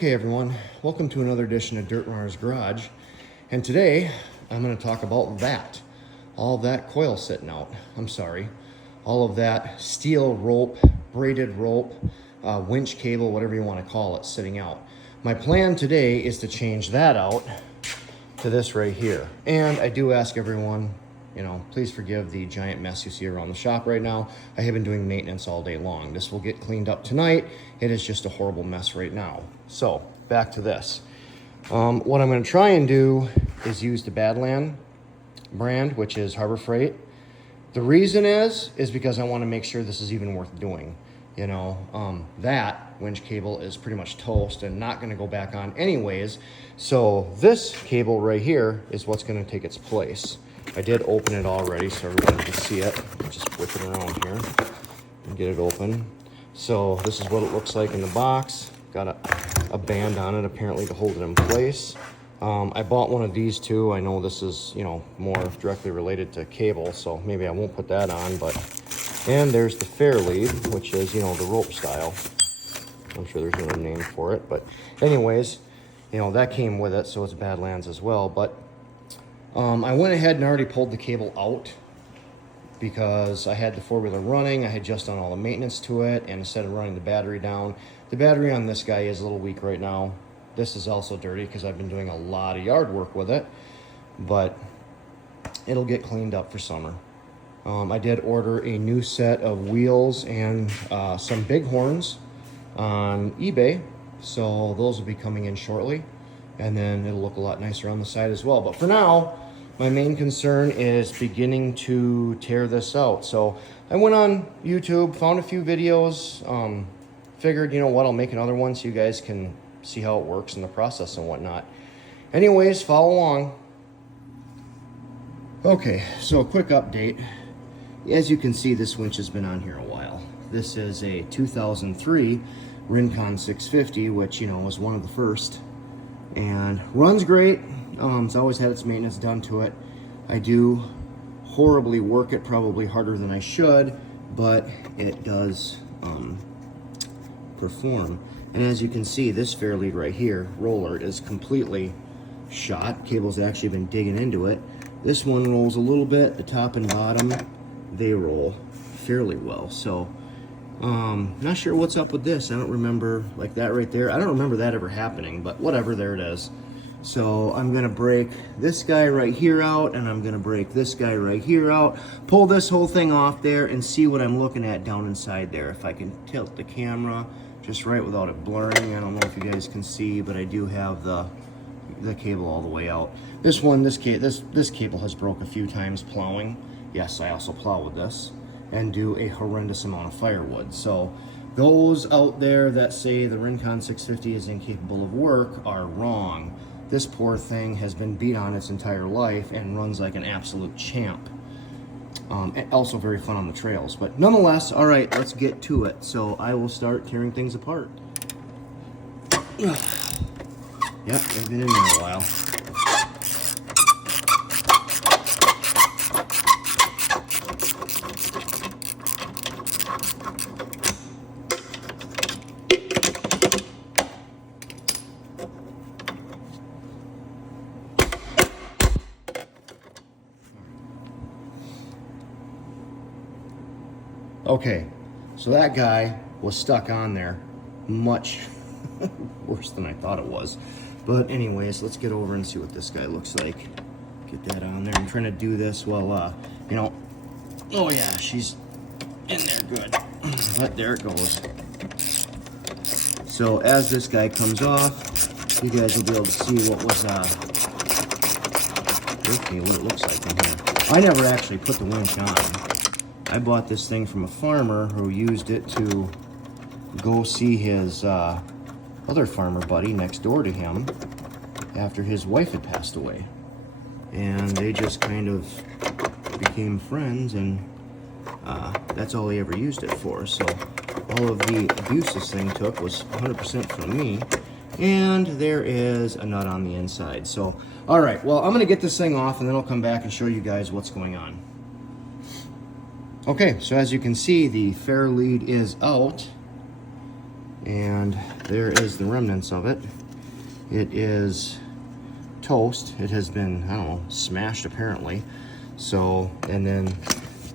Okay everyone, welcome to another edition of Dirt Runner's Garage, and today I'm going to talk about all of that coil sitting out, all of that steel rope, braided rope, winch cable, whatever you want to call it, sitting out. My plan today is to change that out to this right here, and I do ask everyone, please forgive the giant mess you see around the shop right now. I have been doing maintenance all day long. This will get cleaned up tonight. It is just a horrible mess right now. So back to this. What I'm going to try and do is use the Badland brand, which is Harbor Freight. The reason is because I want to make sure this is even worth doing. That winch cable is pretty much toast and not going to go back on anyways. So this cable right here is what's going to take its place. I did open it already so everybody can see it. Just whip it around here and get it open. So this is what it looks like in the box. Got a band on it apparently to hold it in place. I bought one of these too. I know this is, more directly related to cable, so maybe I won't put that on, and there's the fair lead, which is, the rope style. I'm sure there's another name for it, but anyways, that came with it, so it's Badlands as well. But I went ahead and already pulled the cable out because I had the four-wheeler running. I had just done all the maintenance to it, and instead of running the battery down, the battery on this guy is a little weak right now. This is also dirty because I've been doing a lot of yard work with it, but it'll get cleaned up for summer. I did order a new set of wheels and some bighorns on eBay, so those will be coming in shortly, and then it'll look a lot nicer on the side as well. But for now, my main concern is beginning to tear this out. So I went on YouTube, found a few videos, figured, I'll make another one so you guys can see how it works in the process and whatnot. Anyways, follow along. Okay, so a quick update. As you can see, this winch has been on here a while. This is a 2003 Rincon 650, which, was one of the first, and runs great. It's always had its maintenance done to it. I do horribly work it, probably harder than I should, but it does perform. And as you can see, this fair lead right here, roller, is completely shot. Cable's actually been digging into it. This one rolls a little bit. The top and bottom, they roll fairly well. So not sure what's up with this. I don't remember, like that right there, I don't remember that ever happening, but whatever, there it is. So I'm gonna break this guy right here out, and I'm gonna break this guy right here out, pull this whole thing off there, and see what I'm looking at down inside there. If I can tilt the camera just right without it blurring. I don't know if you guys can see, but I do have the cable all the way out. This cable has broke a few times plowing. Yes, I also plow with this and do a horrendous amount of firewood. So those out there that say the Rincon 650 is incapable of work are wrong. This poor thing has been beat on its entire life and runs like an absolute champ. And also very fun on the trails. But nonetheless, all right, let's get to it. So I will start tearing things apart. Yep, they've been in there a while. Okay, so that guy was stuck on there much worse than I thought it was. But anyways, let's get over and see what this guy looks like. Get that on there. I'm trying to do this while, oh yeah, she's in there good. But there it goes. So as this guy comes off, you guys will be able to see what was, okay, what it looks like in here. I never actually put the winch on. I bought this thing from a farmer who used it to go see his other farmer buddy next door to him after his wife had passed away. And they just kind of became friends, and that's all he ever used it for. So all of the abuse this thing took was 100% from me. And there is a nut on the inside. So, all right, well, I'm gonna get this thing off and then I'll come back and show you guys what's going on. Okay, so as you can see, the fair lead is out. And there is the remnants of it. It is toast. It has been, I don't know, smashed apparently. So, and then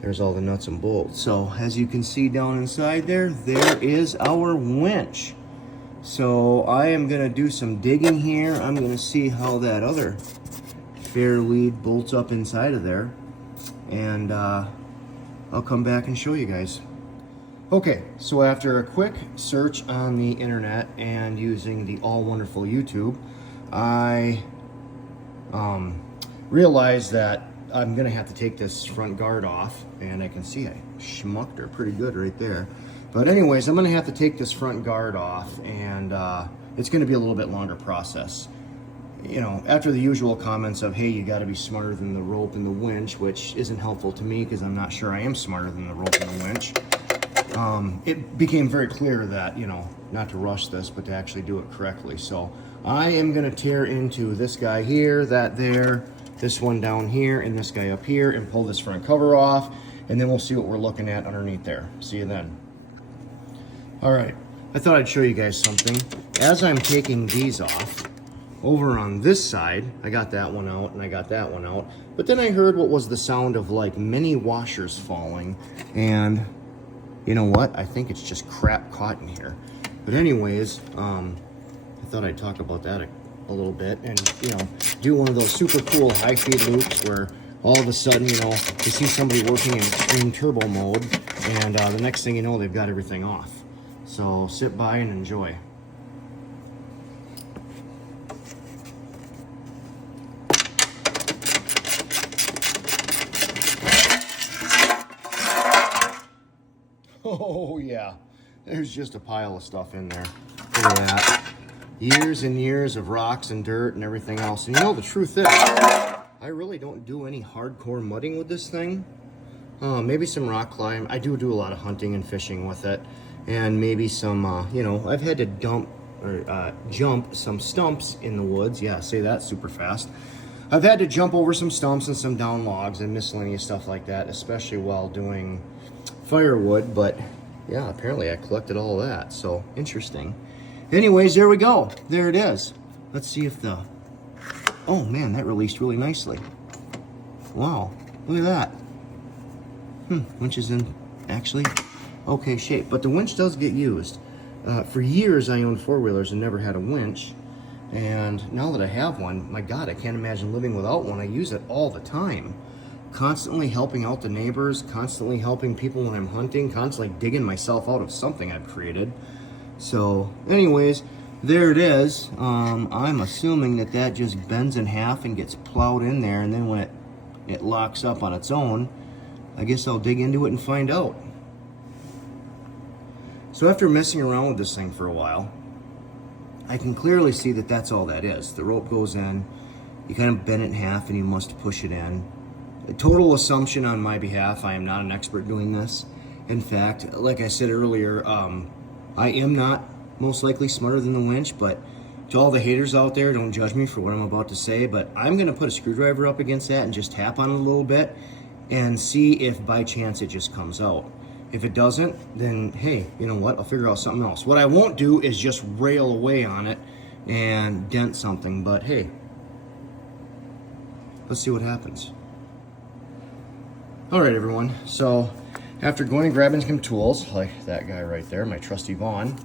there's all the nuts and bolts. So as you can see down inside there, there is our winch. So I am gonna do some digging here. I'm gonna see how that other fair lead bolts up inside of there. And I'll come back and show you guys. Okay, so after a quick search on the internet and using the all wonderful YouTube, I realized that I'm gonna have to take this front guard off, and I can see I schmucked her pretty good right there. But anyways, I'm gonna have to take this front guard off, and it's gonna be a little bit longer process. You know, after the usual comments of, hey, you gotta be smarter than the rope and the winch, which isn't helpful to me because I'm not sure I am smarter than the rope and the winch. It became very clear that, you know, not to rush this, but to actually do it correctly. So I am gonna tear into this guy here, that there, this one down here, and this guy up here, and pull this front cover off, and then we'll see what we're looking at underneath there. See you then. All right, I thought I'd show you guys something. As I'm taking these off, over on this side, I got that one out and I got that one out, but then I heard what was the sound of like many washers falling, and you know what? I think it's just crap caught in here. But anyways, I thought I'd talk about that a little bit, and you know, do one of those super cool high feed loops where all of a sudden, you know, you see somebody working in extreme turbo mode, and the next thing you know, they've got everything off. So sit by and enjoy. Oh yeah, there's just a pile of stuff in there. Look at that. Years and years of rocks and dirt and everything else. And you know, the truth is, I really don't do any hardcore mudding with this thing. Maybe some rock climb. I do a lot of hunting and fishing with it. And maybe some, you know, I've had to jump some stumps in the woods. Yeah, say that super fast. I've had to jump over some stumps and some down logs and miscellaneous stuff like that, especially while doing firewood. But yeah, apparently I collected all of that, so interesting. Anyways, there we go. There it is. Let's see if the, oh man, that released really nicely. Wow, look at that. Winch is in actually okay shape, but the winch does get used. For years I owned four-wheelers and never had a winch, and now that I have one, my God, I can't imagine living without one. I use it all the time. Constantly helping out the neighbors, constantly helping people when I'm hunting, constantly digging myself out of something I've created. So anyways, there it is. I'm assuming that that just bends in half and gets plowed in there, and then when it locks up on its own, I guess I'll dig into it and find out. So after messing around with this thing for a while, I can clearly see that that's all that is. The rope goes in, you kind of bend it in half and you must push it in. A total assumption on my behalf, I am not an expert doing this. In fact, like I said earlier, I am not most likely smarter than the winch, but to all the haters out there, don't judge me for what I'm about to say, but I'm gonna put a screwdriver up against that and just tap on it a little bit and see if by chance it just comes out. If it doesn't, then hey, you know what? I'll figure out something else. What I won't do is just rail away on it and dent something, but hey, let's see what happens. All right, everyone. So after going and grabbing some tools, like that guy right there, my trusty Vaughn,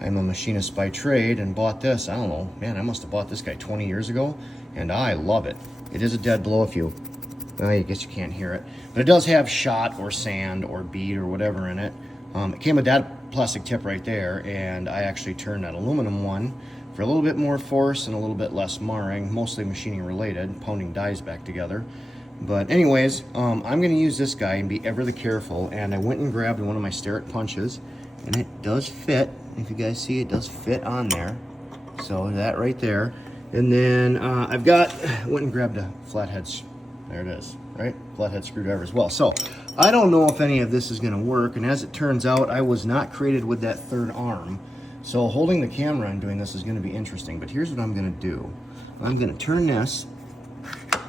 I'm a machinist by trade and bought this, I don't know, man, I must have bought this guy 20 years ago, and I love it. It is a dead blow if you, I guess you can't hear it, but it does have shot or sand or bead or whatever in it. It came with that plastic tip right there, and I actually turned that aluminum one for a little bit more force and a little bit less marring, mostly machining related, pounding dies back together. But anyways, I'm gonna use this guy and be ever the careful, and I went and grabbed one of my Starrett punches, and it does fit. If you guys see, it does fit on there. So that right there. And then went and grabbed a flathead, there it is, right? Flathead screwdriver as well. So I don't know if any of this is gonna work, and as it turns out, I was not created with that third arm. So holding the camera and doing this is gonna be interesting, but here's what I'm gonna do. I'm gonna turn this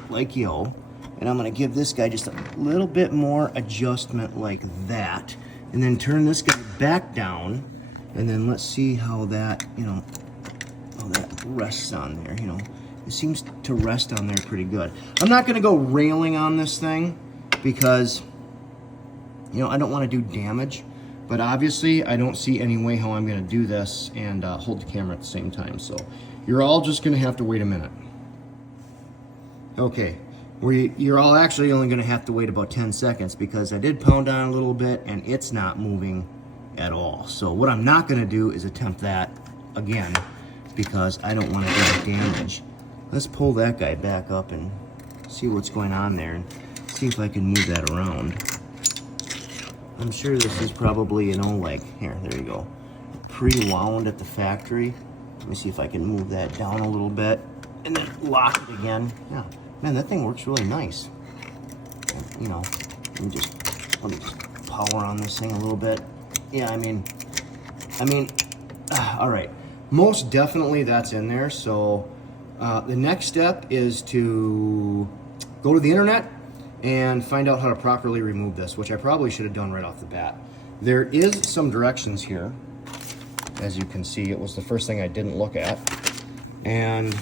like yo, and I'm gonna give this guy just a little bit more adjustment like that, and then turn this guy back down, And then let's see how that, how that rests on there, It seems to rest on there pretty good. I'm not gonna go railing on this thing because, I don't wanna do damage, but obviously I don't see any way how I'm gonna do this and hold the camera at the same time. So you're all just gonna have to wait a minute. Okay, you're all actually only gonna have to wait about 10 seconds because I did pound on a little bit and it's not moving at all. So what I'm not gonna do is attempt that again because I don't want to do damage. Let's pull that guy back up and see what's going on there and see if I can move that around. I'm sure this is probably, like, here, there you go, pre-wound at the factory. Let me see if I can move that down a little bit and then lock it again. Yeah, man, that thing works really nice. Let me just power on this thing a little bit. Yeah, I mean, all right. Most definitely that's in there. So the next step is to go to the internet and find out how to properly remove this, which I probably should have done right off the bat. There is some directions here. As you can see, it was the first thing I didn't look at. And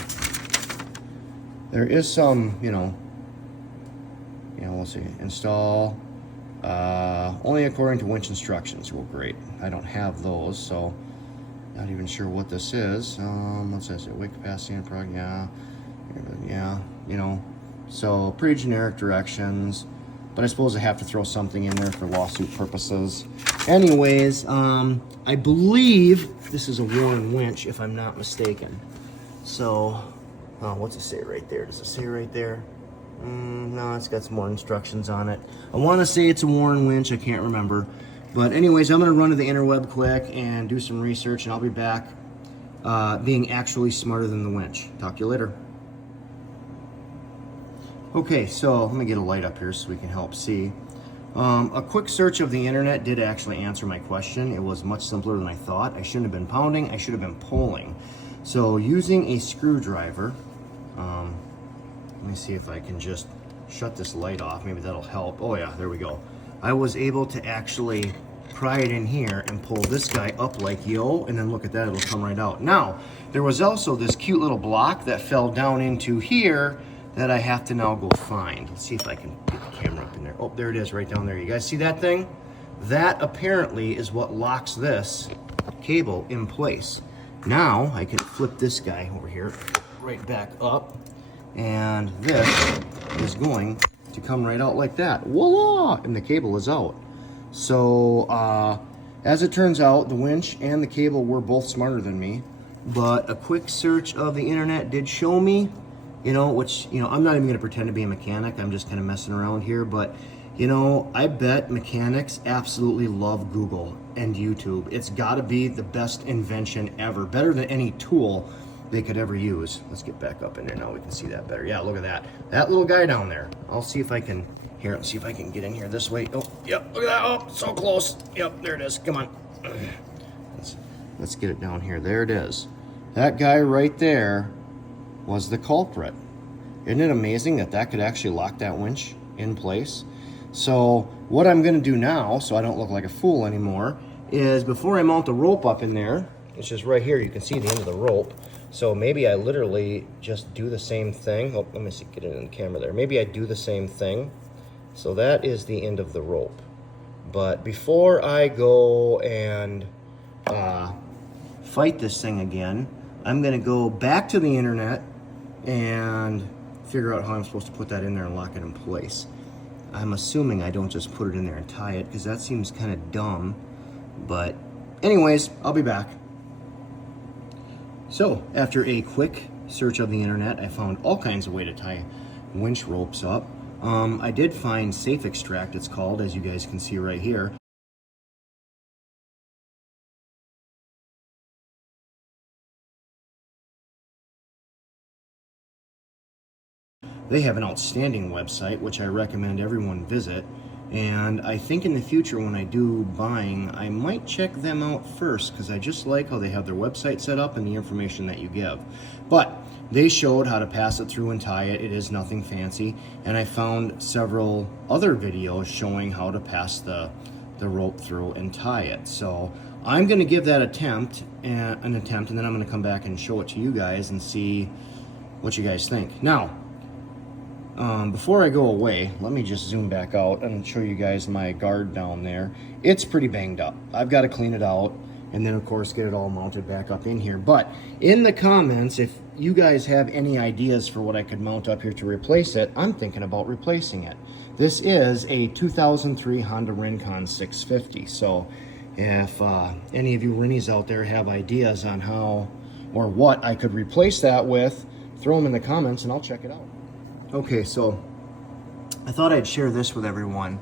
there is some, let's see, install only according to winch instructions. Well, great. I don't have those, so not even sure what this is. What's this? Weight capacity and prog, yeah, so pretty generic directions, but I suppose I have to throw something in there for lawsuit purposes. Anyways, I believe this is a Warren winch, if I'm not mistaken. So, what's it say right there? Does it say right there? No, it's got some more instructions on it. I want to say it's a Warren winch. I can't remember. But anyways, I'm going to run to the interweb quick and do some research, and I'll be back being actually smarter than the winch. Talk to you later. Okay, so let me get a light up here so we can help see. A quick search of the internet did actually answer my question. It was much simpler than I thought. I shouldn't have been pounding. I should have been pulling. So using a screwdriver, let me see if I can just shut this light off. Maybe that'll help. Oh yeah, there we go. I was able to actually pry it in here and pull this guy up like yo, and then look at that, it'll come right out. Now, there was also this cute little block that fell down into here that I have to now go find. Let's see if I can get the camera up in there. Oh, there it is right down there. You guys see that thing? That apparently is what locks this cable in place. Now, I can flip this guy over here right back up, and this is going to come right out like that. Voila! And the cable is out. So, as it turns out, the winch and the cable were both smarter than me, but a quick search of the internet did show me, which, I'm not even going to pretend to be a mechanic. I'm just kind of messing around here, but, I bet mechanics absolutely love Google and YouTube. It's got to be the best invention ever, better than any tool they could ever use. Let's get back up in there now. We can see that better. Yeah, look at that. That little guy down there. I'll see if I can, see if I can get in here this way. Oh, yep, look at that. Oh, so close. Yep, there it is. Come on. Let's get it down here. There it is. That guy right there was the culprit. Isn't it amazing that that could actually lock that winch in place? So what I'm going to do now, so I don't look like a fool anymore, is before I mount the rope up in there, which is right here, you can see the end of the rope. So maybe I literally just do the same thing. Oh, let me see, get it in the camera there. Maybe I do the same thing. So that is the end of the rope. But before I go and fight this thing again, I'm gonna go back to the internet and figure out how I'm supposed to put that in there and lock it in place. I'm assuming I don't just put it in there and tie it, because that seems kind of dumb. But anyways, I'll be back. So after a quick search of the internet, I found all kinds of way to tie winch ropes up. I did find Safe Extract, it's called, as you guys can see right here. They have an outstanding website, which I recommend everyone visit. And I think in the future when I do buying, I might check them out first, because I just like how they have their website set up and the information that you give. But they showed how to pass it through and tie it. It is nothing fancy. And I found several other videos showing how to pass the rope through and tie it. So I'm going to give that an attempt, and then I'm going to come back and show it to you guys and see what you guys think. Now, before I go away, let me just zoom back out and show you guys my guard down there. It's pretty banged up. I've got to clean it out and then, of course, get it all mounted back up in here. But in the comments, if you guys have any ideas for what I could mount up here to replace it, I'm thinking about replacing it. This is a 2003 Honda Rincon 650. So if any of you Rennies out there have ideas on how or what I could replace that with, throw them in the comments and I'll check it out. Okay, so I thought I'd share this with everyone.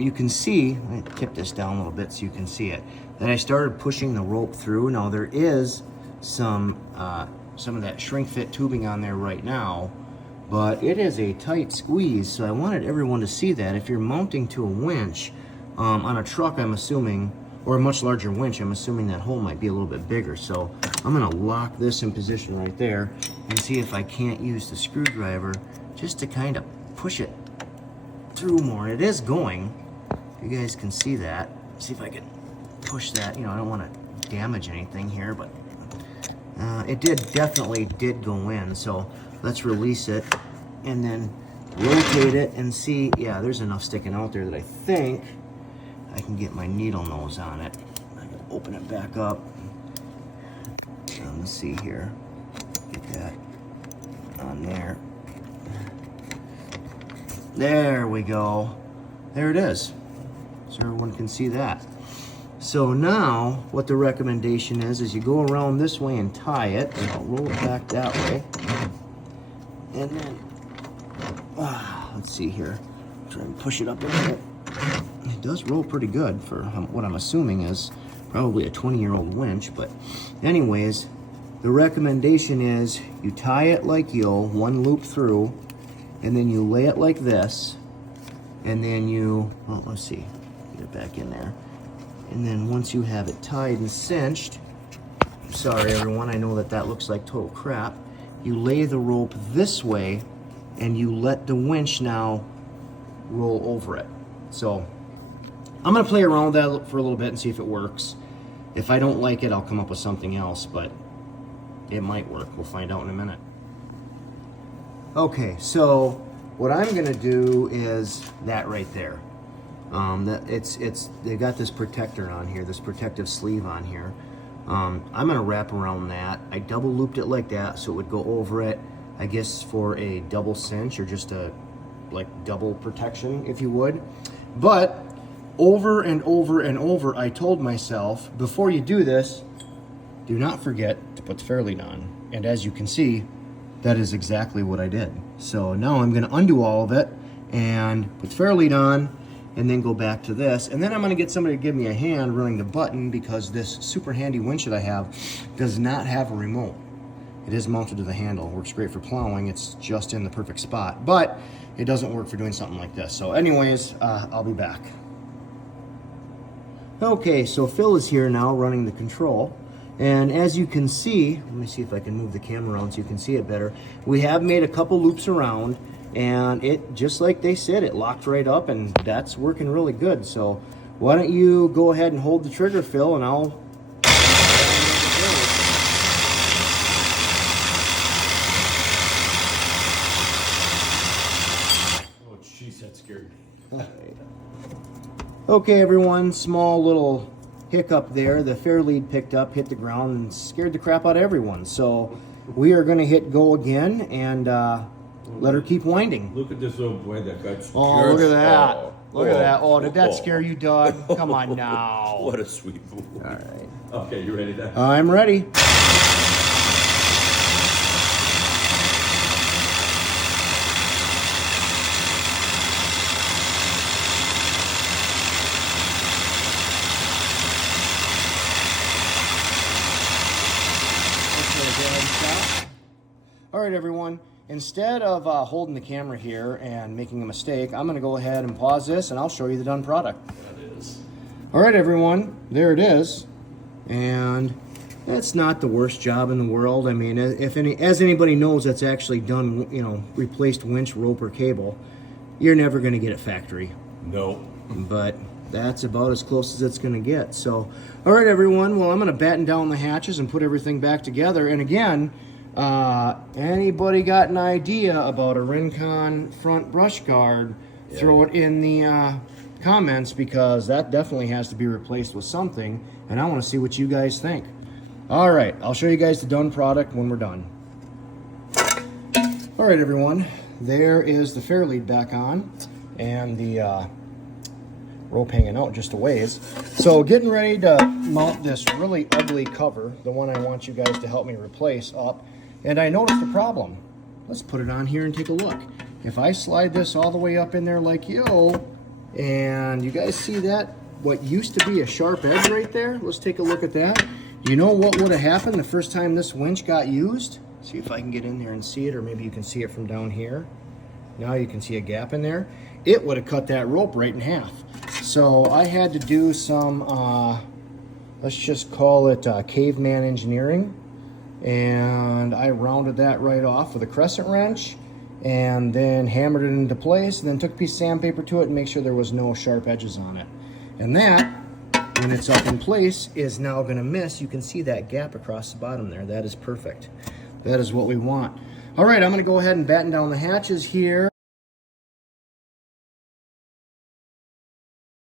You can see, let me tip this down a little bit so you can see it, that I started pushing the rope through. Now there is some of that shrink fit tubing on there right now, but it is a tight squeeze, so I wanted everyone to see that. If you're mounting to a winch on a truck, I'm assuming, or a much larger winch, I'm assuming that hole might be a little bit bigger. So I'm gonna lock this in position right there and see if I can't use the screwdriver just to kind of push it through more. It is going, you guys can see that. See if I can push that. You know, I don't want to damage anything here, but it definitely did go in. So let's release it and then rotate it and see. Yeah, there's enough sticking out there that I think I can get my needle nose on it. I can open it back up. Let's see here. Get that on there. There we go. There it is. So everyone can see that. So now what the recommendation is you go around this way and tie it, and I'll roll it back that way. And then, let's see here. Try and push it up a little bit. It does roll pretty good for what I'm assuming is probably a 20-year-old winch. But anyways, the recommendation is you tie it like yo, one loop through, and then you lay it like this, and then you, well, let's see, get it back in there. And then once you have it tied and cinched, sorry everyone, I know that looks like total crap, you lay the rope this way, and you let the winch now roll over it. So I'm gonna play around with that for a little bit and see if it works. If I don't like it, I'll come up with something else, but it might work. We'll find out in a minute. Okay, so what I'm gonna do is that right there. They got this protector on here, this protective sleeve on here. I'm gonna wrap around that. I double looped it like that so it would go over it, I guess for a double cinch or just a like double protection, if you would. But over and over and over, I told myself, before you do this, do not forget to put the fairlead on. And as you can see, that is exactly what I did. So now I'm gonna undo all of it and put the fairlead on and then go back to this. And then I'm gonna get somebody to give me a hand running the button because this super handy winch that I have does not have a remote. It is mounted to the handle. Works great for plowing. It's just in the perfect spot, but it doesn't work for doing something like this. So anyways, I'll be back. Okay, so Phil is here now running the control. And as you can see, let me see if I can move the camera around so you can see it better. We have made a couple loops around, and it, just like they said, it locked right up, and that's working really good. So why don't you go ahead and hold the trigger, Phil, and I'll... Oh, jeez, that scared me. Okay, everyone, small little hiccup there. The fairlead picked up, hit the ground, and scared the crap out of everyone. So we are going to hit go again and let her keep winding. Look at this old boy that got scared. Oh, look at that. Look at that. Oh, did that scare you, Doug? Come on now. What a sweet boy. All right. Okay, you ready, Dad? I'm ready. All right, everyone, instead of holding the camera here and making a mistake, I'm going to go ahead and pause this and I'll show you the done product. That is. All right, everyone, there it is. And that's not the worst job in the world. I mean, as anybody knows that's actually done, you know, replaced winch, rope, or cable, you're never going to get it factory. No. But That's about as close as it's going to get. So, all right, everyone. Well, I'm going to batten down the hatches and put everything back together. And again, anybody got an idea about a Rincon front brush guard, throw it in the comments, because that definitely has to be replaced with something. And I want to see what you guys think. All right, I'll show you guys the done product when we're done. All right, everyone. There is the fair lead back on, and the rope hanging out just a ways. So getting ready to mount this really ugly cover, the one I want you guys to help me replace, up, and I noticed the problem. Let's put it on here and take a look. If I slide this all the way up in there like yo, and you guys see that, what used to be a sharp edge right there? Let's take a look at that. You know what would have happened the first time this winch got used? See if I can get in there and see it, or maybe you can see it from down here. Now you can see a gap in there. It would have cut that rope right in half. So I had to do some, let's just call it caveman engineering. And I rounded that right off with a crescent wrench, and then hammered it into place, and then took a piece of sandpaper to it and make sure there was no sharp edges on it. And that, when it's up in place, is now going to miss. You can see that gap across the bottom there. That is perfect. That is what we want. All right, I'm going to go ahead and batten down the hatches here.